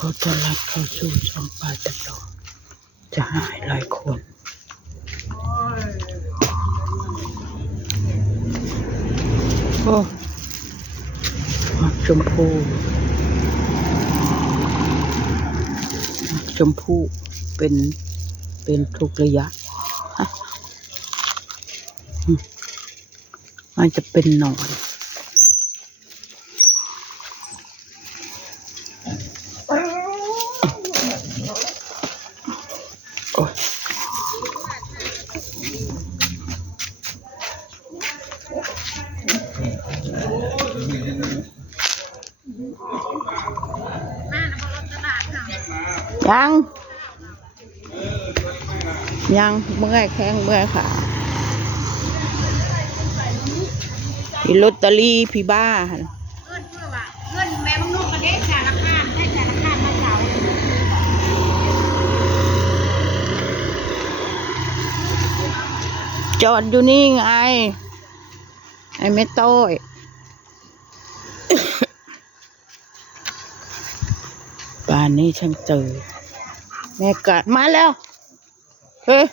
ขอต้อนรับเข้าสู่ช่องปาตะโลจะหายหลายคนโอ้มักชมพูมักชมพูเป็นทุกระยะมันจะเป็นหนอนยังเมื่อยแข้งเมื่อยขาพี่ลอตเตอรี่พี่บ้าเงินแม่มึงนุ่งกระเด็นจ่าราคาให้จ่าราคามาเจ้าจอดอยู่นี่ไงไอ้เม็ดโต้ยป่านนี้ช่างเจอแม่กัดมาแล้วเฮ้ย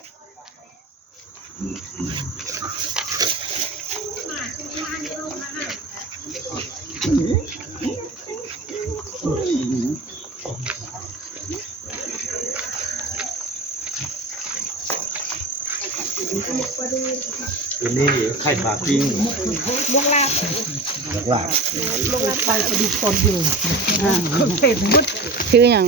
ตัวนี้ไข่ปลาปิ้งลงลาบไปดูคนอยู่เผ็ดมุดชื่อยัง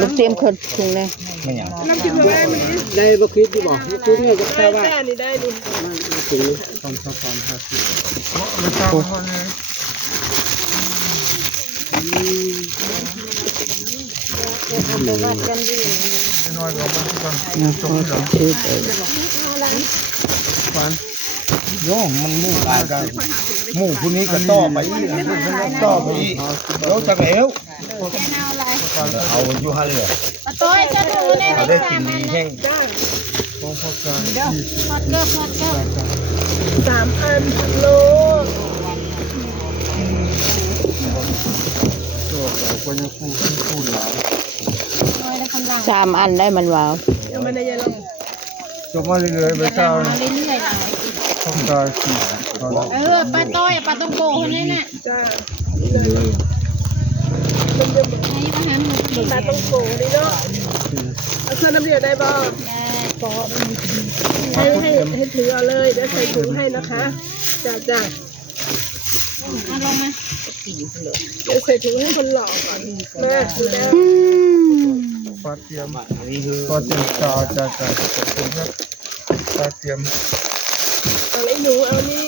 ลูกเตรียมคนถุงเลยไม่อย่างน้ำจิ้มอะไรมันได้บ่คิดดีบ่คิดเนี่ยจะแค่ว่า ได้นี่ได้ดิถึง2 3 5 โย่มันมู่ลายกันมู่ผู้นี้ก็ต่อไปอีกผู้นี้ก็ต่อไปอีกแล้วจะเหวเอาอยู่ฮะเลยปะต้อยจะดูในเอาได้สิ่งดีแห้ง3,000 โล3 อันได้มันว้าวยังไม่ได้ยังลงจบมาเรื่อยๆไปเช้าต้องการปลาต้อยปลาต้มโกคนนี้น่ะจ้าปลาต้มโกนี่เนาะเอาเครื่องน้ำเดือดได้บ่ให้ถือเอาเลยเดี๋ยวใส่ถุงให้นะคะจ้าเอาลงมาเดี๋ยวใส่ถุงให้คนหล่อก่อนมาดูแลปลาเทียมปลาเทียมจ้าปลาเทียมอะไรหนูเอานี่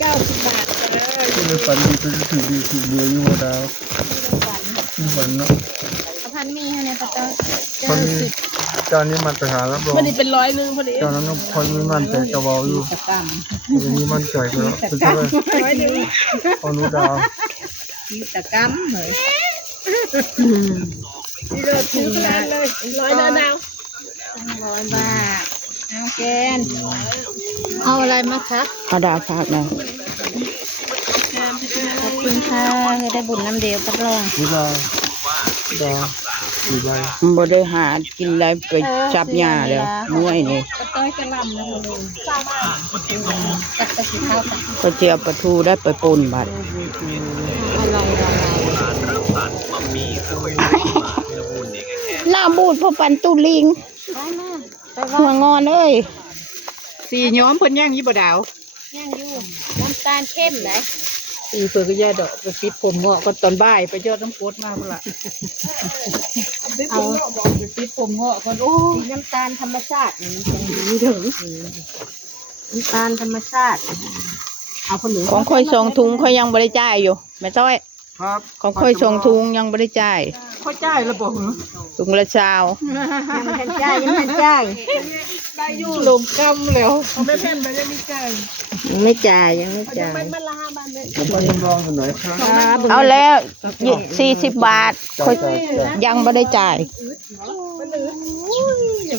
90 บาทจ้าคือฝันดีคือถือดีถือเบื่ออยู่ดาวฝันเนาะพันมีให้ในปะเจ้าจานนี้มันไปหาแล้วบอกมันนี่เป็น100 นึงพอดีจานนั้นพอมีมันใจกระเบาอยู่วันนี้มันใจก็เป็นเท่าไหร่100 นึงเอาหนูดาวตะกัมเหรอนี่เลยถุงนั้นเลย100 ดาว100 บาทเอาแกนเอาอะไรมาคะเอาดาวฝากหน่อยขอบคุณค่ะให้ได้บุญน้ำเดียวปะลองนี่ดาวดีใบบ่ได้หากินได้ไปจับหญ้าแล้วเมื่อยนี่ปะต้อยจะลำนะเลยตัดสีข้าวก็เจียวปลาทูได้ไปปนบัดหน้าบูดพอปันตุลิงหัวงอนเอ้ยสีย้อมเพิ่นย่างยี่บ่ดาวย่างอยู่น้ำตาลเข้มไหนสีเพิ่นก็ย่าดอกไปปิดผมเงาะก็ตอนบ่ายไปยอดน้ำโพดมาพุ่นล่ะเอาไปปิดผมเงาะก่อนโอ้น้ำตาลธรรมชาตินี่มันดีถึงน้ำตาลธรรมชาติเอาคนหนูของค่อยส่งถุงค่อยยังบ่ได้จ่ายอยู่แม่ต้อยครับของค่อยส่งถุงยังบ่ได้จ่ายค่อยจ่ายระบบถุงละ20ยังไม่จ่ายได้ ลงกำแล้วไม่แพนมันจะมีใจ ยังไม่จ่ายยังไม่จ่าย มันละ5 บาทเลย ผมไปจำลองกันหน่อยครับ เอาแล้ว40 บาทค่อยยังไม่ได้จ่าย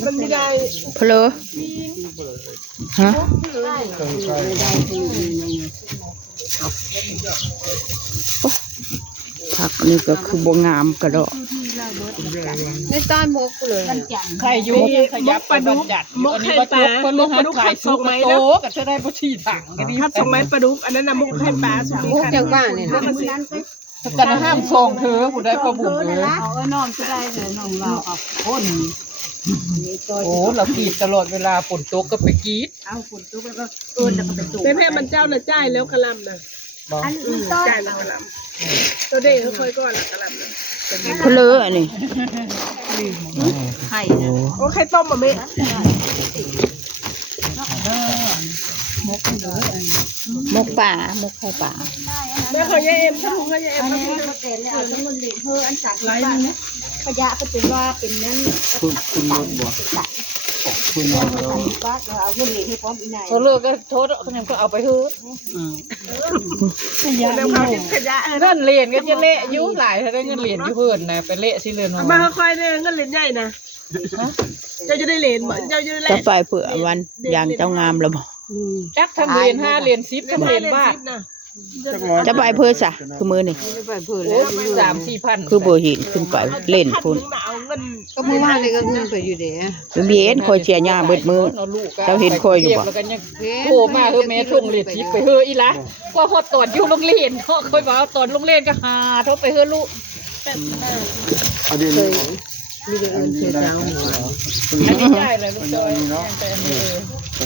มันไม่ได้ เพลอฮะผักนี่ก็คือบงามกระโดด ในตอนมกเลยไข่ยุขยับไปบันจัดมกไข่ปลาคนมกปลาดุกไข่สุกโตก็จะได้บ่ชีถังกันนี่ทัด2 ไม้ปลาดุกอันนั้นน่ะมกไข่ปลาสุกมกจังว่าเนี่ยนะแต่ห้ามส่งเธอผู้ได้พอบุญเลยเอาน้องจะได้เลยน้องเราเอาคนโอ้เรากรีดตลอดเวลาฝนตกก็ไปกรีดเอาฝนตกแล้วก็แล้วก็ไปตกแม่มันเจ้าน่ะจ่ายแล้วกะลำน่ะอันนี้จ่ายแล้วกะลำตัวเด็กค่อยก่อนกะลำน่ะ เพลออันนี้ ไข่โอ้ไข่ต้มอ่ะแม่มกป่ามกไข่ป่า แม่เขาแย่เอ็มถ้าถุงเขาแย่เอ็มเขาเอาจำนวนเหรียญเพื่ออันสั่งไรนี่ขยะก็เป็นว่าเป็นนั้นคุณนนท์บอกคุณนนท์แล้ว ป้าเอาเงินเหรียญให้พร้อมอีกไหนเขาเลิกก็โทษเขาเนี่ยก็เอาไปเถอะขยะนั่นเหรียญก็จะเละยุ่หลายถ้าได้เงินเหรียญยุ่เพิ่นนะไปเละสิเลยน้องมาค่อยๆเนี่ยเงินเหรียญใหญ่นะเจ้าจะได้เหรียญเจ้าจะได้ จะไปเผื่อวันอย่างเจ้างามแล้วบอก จักทำเหรียญ5 เหรียญ10ทำเหรียญบาท จะไปเพื่อซะคือมือนี่ โอ้3-4 พัน คือบ่เห็นขึ้นไปเล่นพุ่น ก็เมื่อวานเลยก็เงินไปอยู่เด้ มีเห็นคอยเชียร์หญ้าเบิดมือเจ้าเห็นคอยอยู่บ่ แล้วก็ยังโผล่มาแม่ส่งเหรียญ10ไปเฮออีละว่าฮอดตอนอยู่โรงเรียนเนาะค่อยว่าตอนโรงเรียนก็หาโทรไปเฮอลูก อันนี้นี่ มีเงินเสียเจ้าหัวอันนี้ได้เลยลูกจอยแต่อันนี้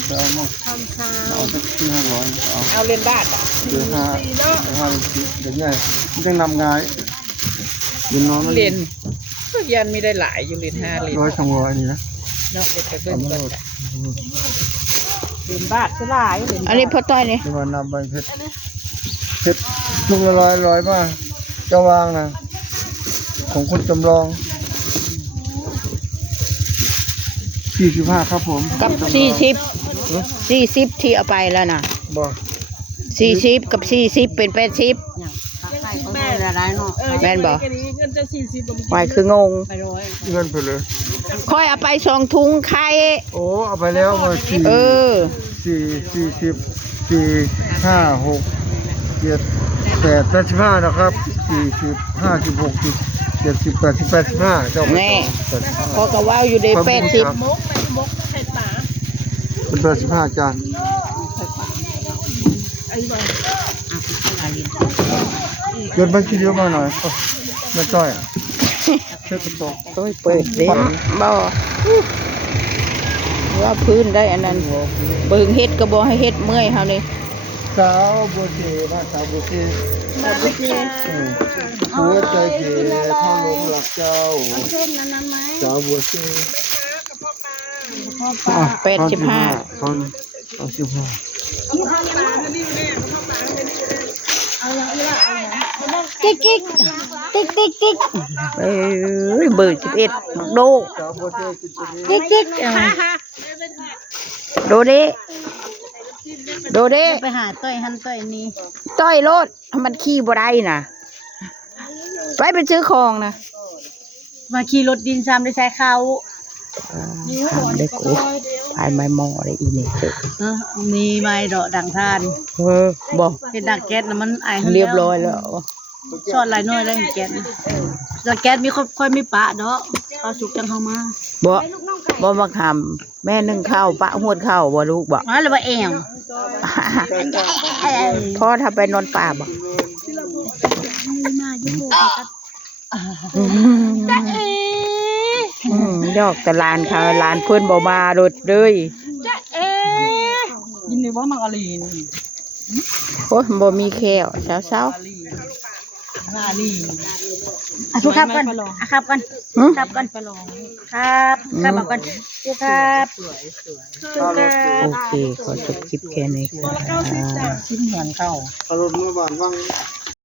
จะเอามาเอาสัก500เอา เอาเรียนบาทอ่ะ เดี๋ยวเดี๋ยวไงมันจะนำง่ายเดี๋ยวน้องมัน เรียนยันไม่ได้หลายอยู่เรียน5 เหรียญ 100-200นี่นะ เนาะเด็กไปเบิ่งก่อนเรียนบาทก็หลายเรียน อันนี้พ่อต้อยนี่ เดี๋ยวนำไปเพชรลูกละ100มาจะวางนะของคุณจำลอง45ครับผม กับ40ที่เอาไปแล้วน่ะ บ่ 40กับ40เป็น80 แม่ละได้เนาะ แม่นบ่ เงินจะ40 ไว้คืองง เงินไปเลย ค่อยเอาไป2 ถุงไข่ โอ้เอาไปแล้วมา4 เออ 40 4 5 6 7 8 85นะครับ40 56 70 80 85เจ้า แน่พอก็ว้าวอยู่ได้80 มกไข่ปลา เป็น85จานเกินบัญชีเดียวมาหน่อยไม่จ้อยเช็ดกระจก โอ้ยเปิดเด้บ่ว่าพื้นได้อันนั้นเบิ่งเฮ็ดก็บ่ให้เฮ็ดเมื่อยเฮานี่ สาวบัวเจนะสาวบัวเจหัวใจเจพ่อหลงหลักเจ้าสาวบัวเจ85 ตอน15ติ๊กติ๊กติ๊กติ๊กติ๊กเอ้ยเบอร์11มักโด สาวบัวเจกินตัวนี้ ติ๊กติ๊กโดเดโดเด ไปหาต้อยหันต้อยนี้ ต้อยรถมันขี่บ่ได้น่ะไปซื้อของนะ มาขี่รถดินซ้ำได้ใช้เขา ทำได้กูพายไม้หม้อได้อีนี่เถอะ มีไม้ดอกดังทาน บอก เป็นดักแก๊สนะมันไอ เรียบร้อยแล้ว สอนหลายหน่วยแล้วแก๊สดักแก๊สมีค่อยมีปะเนาะเอาสุกจังเข้ามา บ่มาทำแม่นึ่งข้าวปะหวดข้าวบ่ลูกบอก มาเลยว่าเอง พ่อถ้าไปนอนป่าบอก มาอยู่ดอกแต่ลานค่ะลานเพื่อนบ่มาโดดเลย ยินดีว่ามังอลีน โอ้ยบ่มีแควเช้า มาลีทุกครับกันครับกันครับกันครับครับบอกกันครับโอเคขอจบคลิปแค่นี้ค่ะ ชิ้นเหมือนเข้า อารมณ์เมื่อวานว่าง